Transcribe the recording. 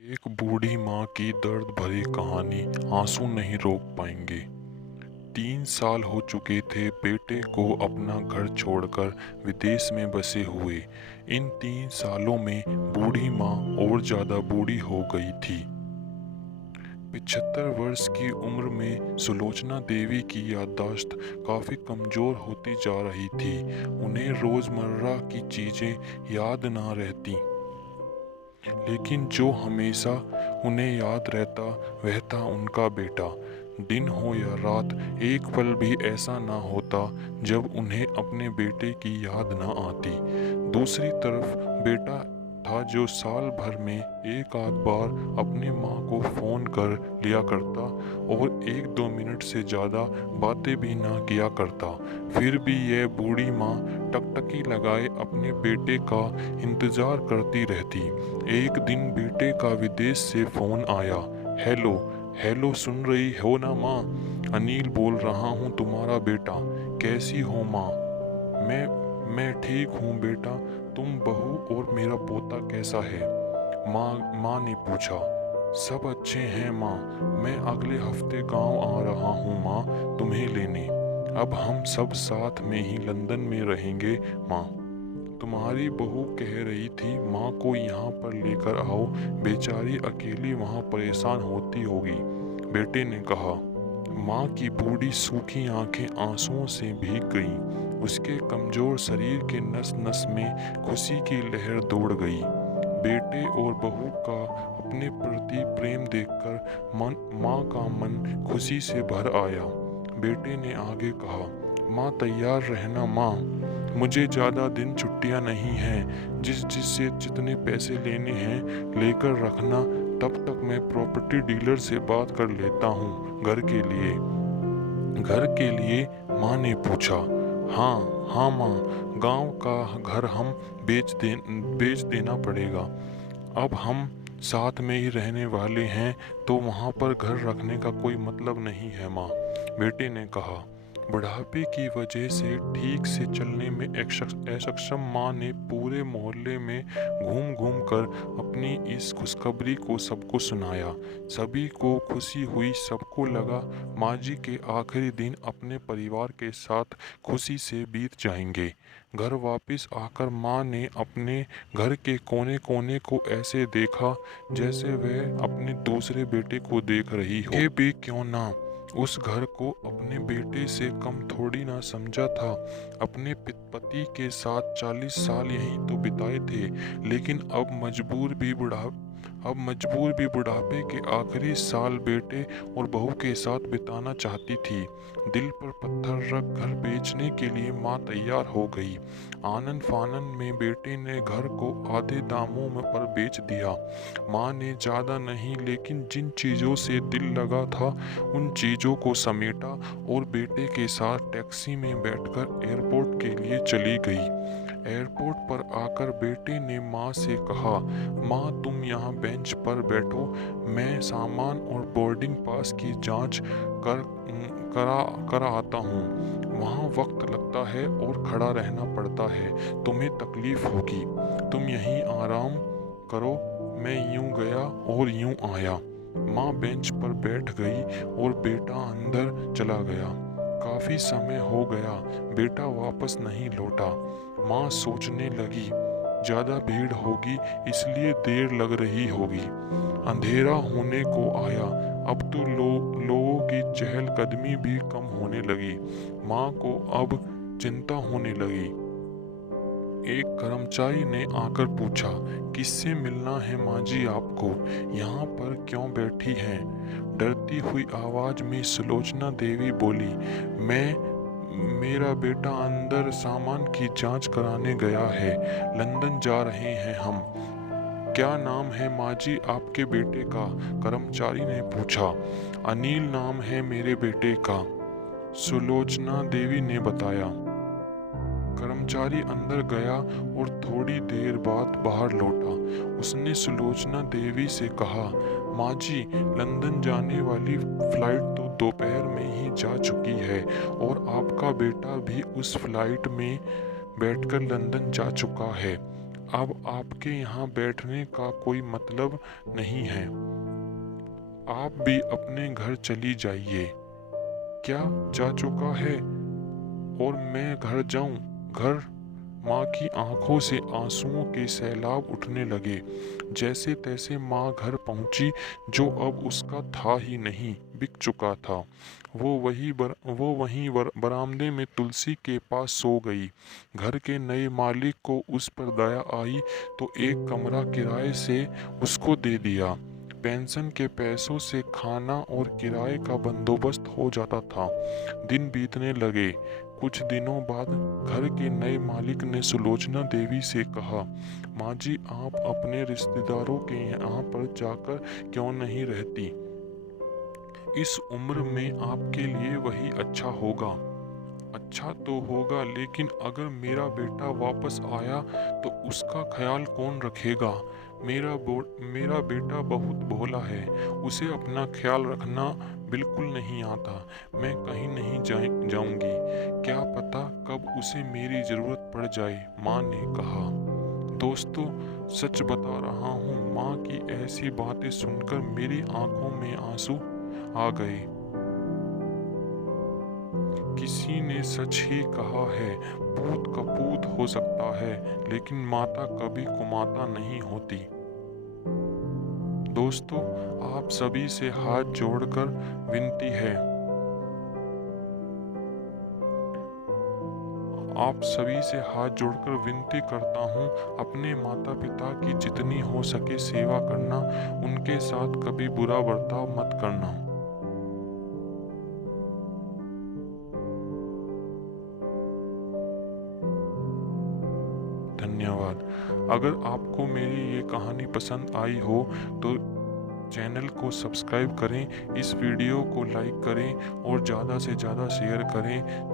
एक बूढ़ी माँ की दर्द भरी कहानी आंसू नहीं रोक पाएंगे। 3 साल हो चुके थे बेटे को अपना घर छोड़कर विदेश में बसे हुए। इन 3 सालों में बूढ़ी माँ और ज्यादा बूढ़ी हो गई थी। 75 वर्ष की उम्र में सुलोचना देवी की याददाश्त काफी कमजोर होती जा रही थी। उन्हें रोजमर्रा की चीजें याद ना रहती, लेकिन जो हमेशा उन्हें याद रहता वह था उनका बेटा। दिन हो या रात, एक पल भी ऐसा ना होता जब उन्हें अपने बेटे की याद ना आती। दूसरी तरफ बेटा था जो साल भर में एक आध बार अपनी माँ को फोन कर लिया करता और 1-2 मिनट से ज़्यादा बातें भी ना किया करता। फिर भी यह बूढ़ी माँ टकटकी लगाए अपने बेटे का इंतज़ार करती रहती। एक दिन बेटे का विदेश से फ़ोन आया। हेलो हेलो, सुन रही हो ना माँ? अनिल बोल रहा हूँ, तुम्हारा बेटा। कैसी हो माँ? मैं ठीक हूँ बेटा। तुम, बहू और मेरा पोता कैसा है? माँ ने पूछा। सब अच्छे हैं माँ। मैं अगले हफ्ते गांव आ रहा हूँ माँ, तुम्हें लेने। अब हम सब साथ में ही लंदन में रहेंगे माँ। तुम्हारी बहू कह रही थी माँ को यहाँ पर लेकर आओ, बेचारी अकेली वहाँ परेशान होती होगी, बेटे ने कहा। माँ की बूढ़ी सूखी आंखें आंसुओं से भीग गईं। उसके कमजोर शरीर के नस नस में खुशी की लहर दौड़ गई। बेटे और बहू का अपने प्रति प्रेम देखकर माँ का मन खुशी से भर आया। बेटे ने आगे कहा, माँ तैयार रहना माँ, मुझे ज़्यादा दिन छुट्टियाँ नहीं हैं। जिससे जितने पैसे लेने हैं लेकर रखना, तब तक मैं प्रॉपर्टी डीलर से बात कर लेता हूँ घर के लिए। घर के लिए? माँ ने पूछा। हाँ माँ, गांव का घर हम बेच देना पड़ेगा। अब हम साथ में ही रहने वाले हैं तो वहाँ पर घर रखने का कोई मतलब नहीं है माँ, बेटे ने कहा। बुढ़ापे की वजह से ठीक से चलने में असक्षम माँ ने पूरे मोहल्ले में घूम घूम कर अपनी इस खुशखबरी को सबको सुनाया। सभी को खुशी हुई। सबको लगा माँ जी के आखिरी दिन अपने परिवार के साथ खुशी से बीत जाएंगे। घर वापस आकर माँ ने अपने घर के कोने कोने को ऐसे देखा जैसे वह अपने दूसरे बेटे को देख रही हो। ये भी क्यों ना उस घर को अपने बेटे से कम थोड़ी ना समझा था। अपने पति के साथ 40 साल यहीं तो बिताए थे, लेकिन अब मजबूर भी बुढ़ापे के आखिरी साल बेटे और बहू के साथ बिताना चाहती थी। दिल पर पत्थर रख घर बेचने के लिए माँ तैयार हो गई। आनन फानन में बेटे ने घर को आधे दामों में पर बेच दिया। माँ ने ज़्यादा नहीं, लेकिन जिन चीज़ों से दिल लगा था उन चीज़ों को समेटा और बेटे के साथ टैक्सी में बैठकर एयरपोर्ट के लिए चली गई। एयरपोर्ट पर आकर बेटे ने माँ से कहा, माँ तुम यहाँ बेंच पर बैठो, मैं सामान और बोर्डिंग पास की जांच करा आता हूँ। वहाँ वक्त लगता है और खड़ा रहना पड़ता है, तुम्हें तकलीफ होगी। तुम यहीं आराम करो। मैं यूं गया और यूं आया। माँ बेंच पर बैठ गई और बेटा अंदर चला गया। काफी समय हो गया, बेटा वापस नहीं लौटा। माँ सोचने लगी, ज्यादा भीड़ होगी इसलिए देर लग रही होगी। अंधेरा होने को आया। अब तो लोगों की चहलकदमी भी कम होने लगी। माँ को अब चिंता होने लगी। एक कर्मचारी ने आकर पूछा, किससे मिलना है माँ जी आपको? यहाँ पर क्यों बैठी हैं? डरती हुई आवाज में सुलोचना देवी बोली, मेरा बेटा अंदर सामान की जांच कराने गया है। लंदन जा रहे हैं हम। क्या नाम है माँ जी आपके बेटे का? कर्मचारी ने पूछा। अनिल नाम है मेरे बेटे का, सुलोचना देवी ने बताया। कर्मचारी अंदर गया और थोड़ी देर बाद बाहर लौटा। उसने सुलोचना देवी से कहा, माँ जी लंदन जाने वाली फ्लाइट तो दोपहर में ही जा चुकी है और आपका बेटा भी उस फ्लाइट में बैठकर लंदन जा चुका है। अब आपके यहाँ बैठने का कोई मतलब नहीं है। आप भी अपने घर चली जाइए। क्या जा चुका है और मैं घर जाऊं? घर? माँ की आंखों से आंसुओं के सैलाब उठने लगे। जैसे तैसे माँ घर पहुंची, जो अब उसका था ही नहीं, बिक चुका था। वो वहीं बरामदे में तुलसी के पास सो गई। घर के नए मालिक को उस पर दया आई तो एक कमरा किराए से उसको दे दिया। पेंशन के पैसों से खाना और किराए का बंदोबस्त हो जाता था। दिन बीतने लगे। कुछ दिनों बाद घर के नए मालिक ने सुलोचना देवी से कहा, माँ जी, आप अपने रिश्तेदारों के यहाँ पर जाकर क्यों नहीं रहती? इस उम्र में आपके लिए वही अच्छा होगा। अच्छा तो होगा, लेकिन अगर मेरा बेटा वापस आया तो उसका ख्याल कौन रखेगा? मेरा बेटा बहुत भोला है, उसे अपना ख्याल रखना बिल्कुल नहीं आता। मैं कहीं नहीं जाऊंगी, क्या पता कब उसे मेरी ज़रूरत पड़ जाए, माँ ने कहा। दोस्तों, सच बता रहा हूँ, माँ की ऐसी बातें सुनकर मेरी आंखों में आंसू आ गए। किसी ने सच ही कहा है, पूत कपूत हो सकता है, लेकिन माता कभी कुमाता नहीं होती। दोस्तों, आप सभी से हाथ जोड़कर विनती है, आप सभी से हाथ जोड़कर विनती करता हूँ, अपने माता पिता की जितनी हो सके सेवा करना, उनके साथ कभी बुरा बर्ताव मत करना। धन्यवाद। अगर आपको मेरी ये कहानी पसंद आई हो तो चैनल को सब्सक्राइब करें, इस वीडियो को लाइक करें और ज़्यादा से ज़्यादा शेयर करें